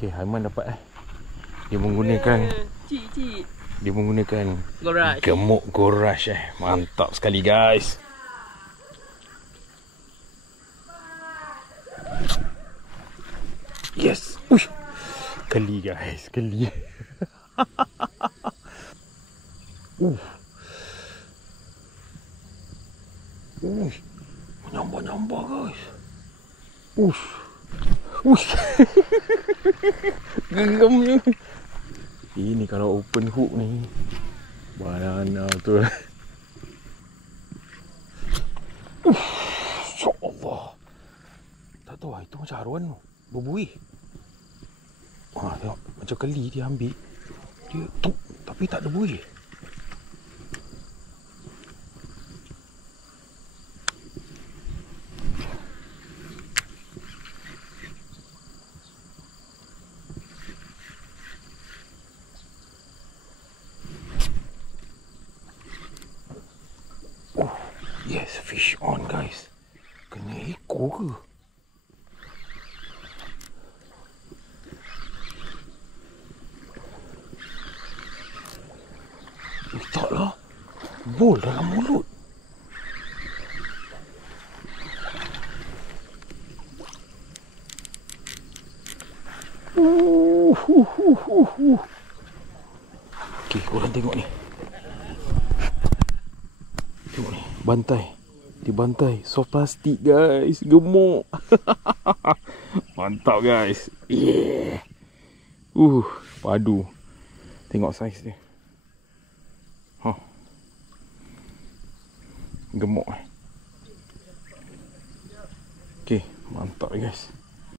Okay, Haiman dapat Dia menggunakan Cik. Dia menggunakan Gorage. gemuk gorage Mantap sekali guys. Yes. Uish. Keli guys, keli. Menyambar guys. Genggamnya. Ini kalau open hook ni banana tu. InsyaAllah. Tak tahu itu macam haruan tu. Berbuih. Tengok macam keli dia ambil. Dia tuk tapi tak ada buih. Yes, fish on guys. Kena ekor ke? Taklah. Bol dalam mulut. Okay, korang tengok ni. Tengok ni, bantai. Dibantai, soft plastik guys. Gemuk. Mantap guys. Yeah. Padu. Tengok saiz dia. Gemuk. Okay, mantap guys.